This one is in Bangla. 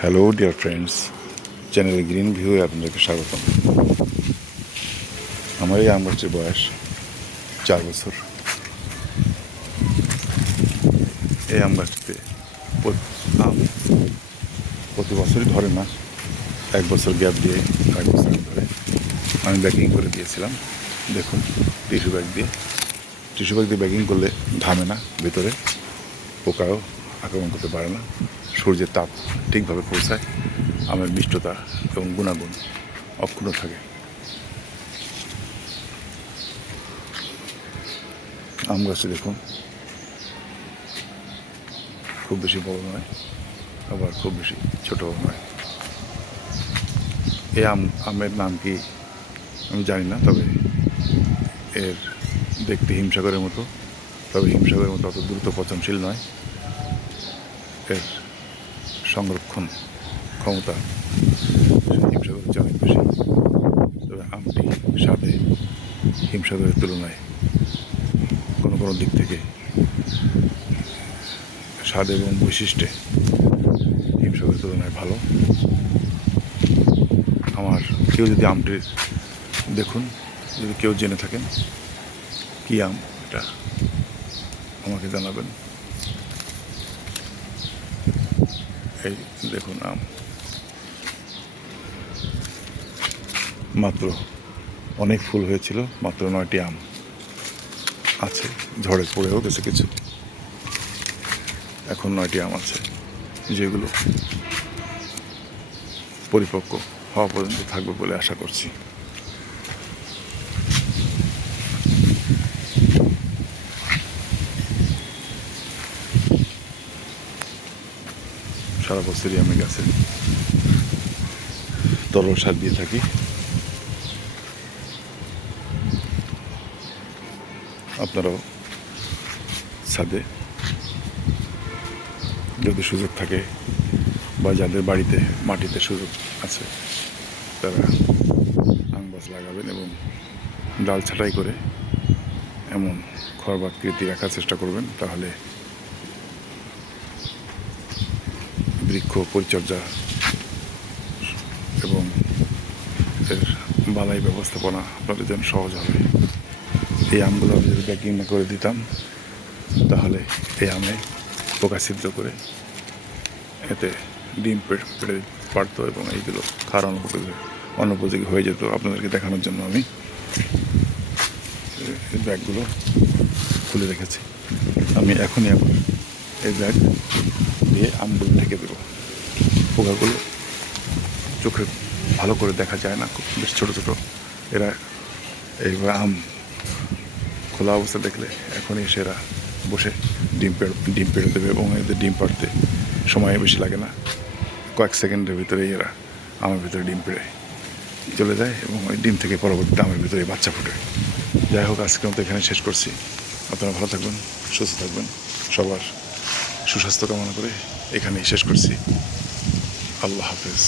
Hello dear friends, channel green ভিউয়ে আপনাদেরকে স্বাগতম। আমার এই আম গাছটির বয়স 4 বছর। এই আম গাছটিতে আম প্রতি বছরই ধরে না, 1 বছর গ্যাপ দিয়ে 1 বছর ধরে। আমি ব্যাগিং করে দিয়েছিলাম। দেখুন, টিস্যু ব্যাগ দিয়ে ব্যাগিং করলে ঘামে না, ভেতরে পোকাও আক্রমণ করতে পারে না, সূর্যের তাপ ঠিকভাবে পৌঁছায়, আমের মিষ্টতা এবং গুণাগুণ অক্ষুণ্ণ থাকে। আম গাছটি দেখুন, খুব বেশি বড় নয়, আবার খুব বেশি ছোটও নয়। এই আমের নাম কি আমি জানি না, তবে এর দেখতে হিমসাগরের মতো, তবে হিমসাগরের মতো অত দ্রুত পচনশীল নয়। এর সংরক্ষণ ক্ষমতা হিমসাগরের চেয়ে অনেক বেশি, তবে আমটি স্বাদে হিমসাগরের তুলনায় কোনো দিক থেকে স্বাদ এবং বৈশিষ্ট্যে হিমসাগরের তুলনায় ভালো। আমার কেউ যদি আমটির দেখুন, যদি কেউ জেনে থাকেন কী আম এটা, আমাকে জানাবেন। এই দেখুন, আম মাত্র অনেক ফুল হয়েছিল, মাত্র 9টি আম আছে, ঝড়ে পড়েও গেছে কিছু। এখন 9টি আম আছে, যেগুলো পরিপক্ক হওয়া পর্যন্ত থাকবে বলে আশা করছি। সারা বছরই আমি গাছে তরল সার দিয়ে থাকি। আপনারাও ছাদে যদি সুযোগ থাকে বা যাদের বাড়িতে মাটিতে সুযোগ আছে, তারা আম গাছ লাগাবেন এবং ডাল ছাঁটাই করে এমন খড়বাকৃতি রাখার চেষ্টা করবেন। তাহলে বৃক্ষ পরিচর্যা এবং এর বালাই ব্যবস্থাপনা আপনাদের জন্য সহজ হবে। এই আমগুলো আমি যদি ব্যাগিং না করে দিতাম, তাহলে এই আমে পোকা ছিদ্র করে এতে ডিম পেড়ে পারতো এবং এইগুলো খাওয়ার অনুপযোগী হয়ে যেত। আপনাদেরকে দেখানোর জন্য আমি এই ব্যাগগুলো খুলে রেখেছি। আমি এখনই আবার এই ব্যাগ দিয়ে আমগুলো ঢেকে দেবো। পোকাগুলো চোখে ভালো করে দেখা যায় না, খুব বেশ ছোটো ছোটো। এরা এইবার আম খোলা অবস্থা দেখলে এখনই এসে এরা বসে ডিম পেড়ে দেবে এবং এদের ডিম পাড়তে সময় বেশি লাগে না, কয়েক সেকেন্ডের ভিতরেই এরা আমের ভিতরে ডিম পেড়ে চলে যায় এবং ওই ডিম থেকে পরবর্তীতে আমের ভিতরে বাচ্চা ফোটে। যাই হোক, আজকে মতো এখানে শেষ করছি। আপনারা ভালো থাকবেন, সুস্থ থাকবেন, সবার সুস্বাস্থ্য কামনা করে এখানেই শেষ করছি। আল্লাহ হাফেজ।